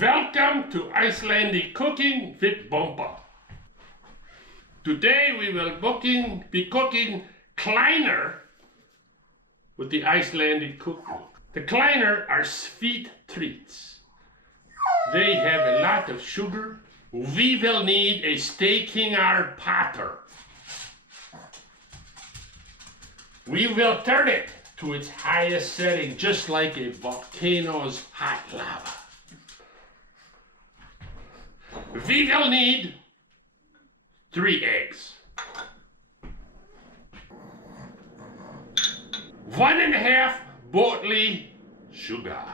Welcome to Icelandic Cooking with Bompa. Today we will be cooking Kleinur with the Icelandic Cookbook. The Kleinur are sweet treats. They have a lot of sugar. We will need a staking our potter. We will turn it to its highest setting, just like a volcano's hot lava. We will need 3 eggs, 1.5 bottle sugar,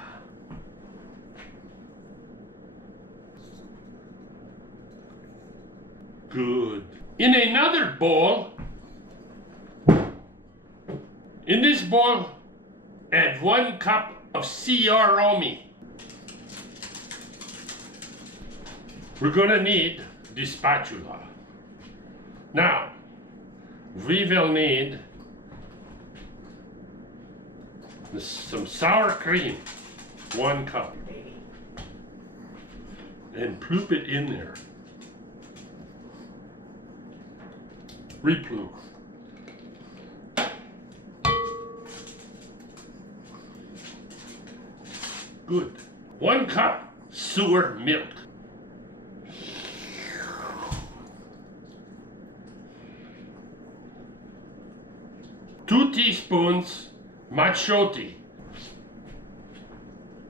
good. In another bowl, in this bowl, add 1 cup of siromi. We're gonna need the spatula. Now, we will need some sour cream, 1 cup. And ploop it in there. Reploop. Good. 1 cup sour milk. 2 teaspoons matchoti.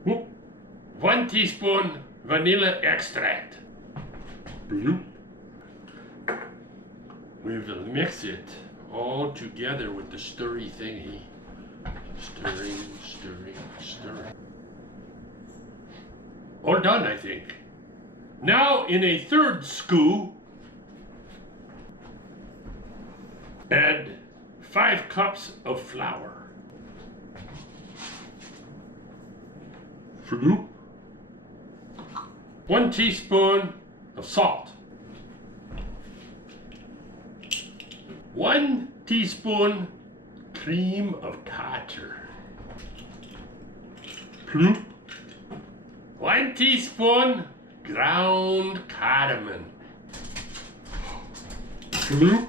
1 teaspoon vanilla extract. Bloop. We will mix it all together with the stirry thingy. Stirring, stirring, stirring. All done, I think. Now, in a 3rd scoop, add 5 cups of flour. Floop. 1 teaspoon of salt. 1 teaspoon cream of tartar. Floop. 1 teaspoon ground cardamom. Floop.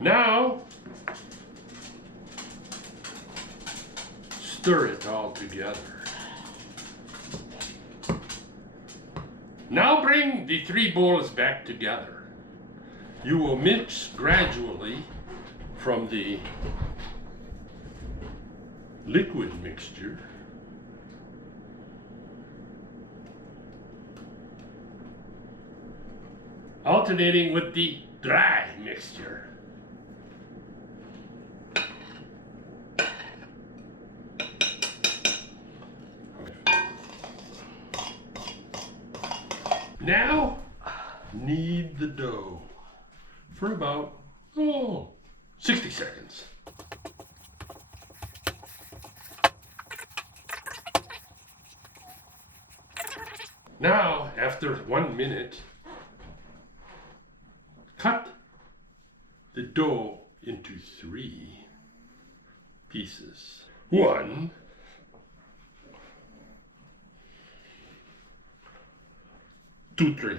Now, stir it all together. Now bring the 3 bowls back together. You will mix gradually from the liquid mixture alternating with the dry mixture. Now, knead the dough for about 60 seconds. Now, after 1 minute, cut the dough into 3 pieces. 1, 2, 3,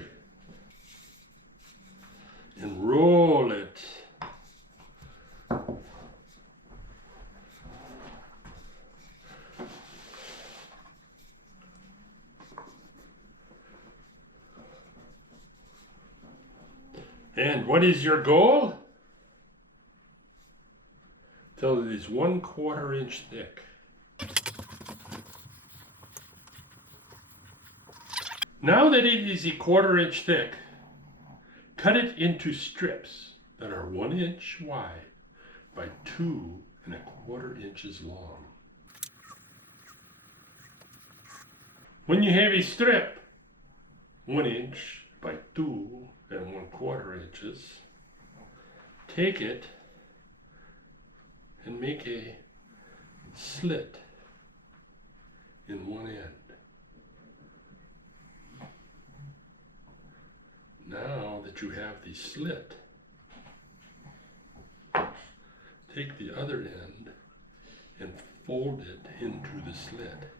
and roll it. And what is your goal? Till it is 1/4 inch thick. Now that it is 1/4 inch thick, cut it into strips that are 1 inch wide by 2¼ inches long. When you have a strip 1 inch by 2¼ inches, take it and make a slit in one end. Now that you have the slit, take the other end and fold it into the slit.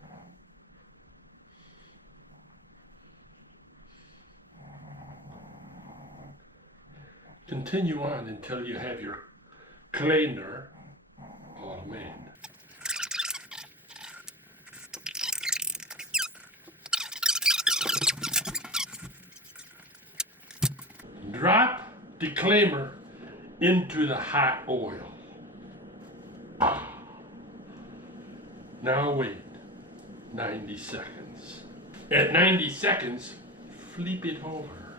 Continue on until you have your Kleinur all made. Drop the Kleinur into the hot oil. Now wait 90 seconds. At 90 seconds, flip it over.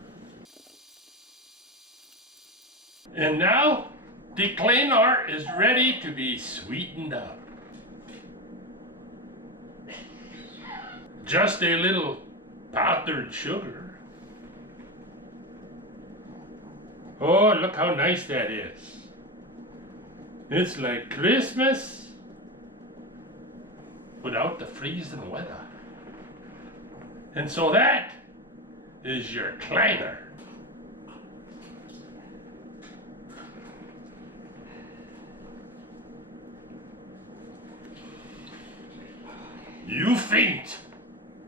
And now the Kleinur is ready to be sweetened up. Just a little powdered sugar. Oh, look how nice that is. It's like Christmas without the freezing weather. And so that is your Kleinur. You faint.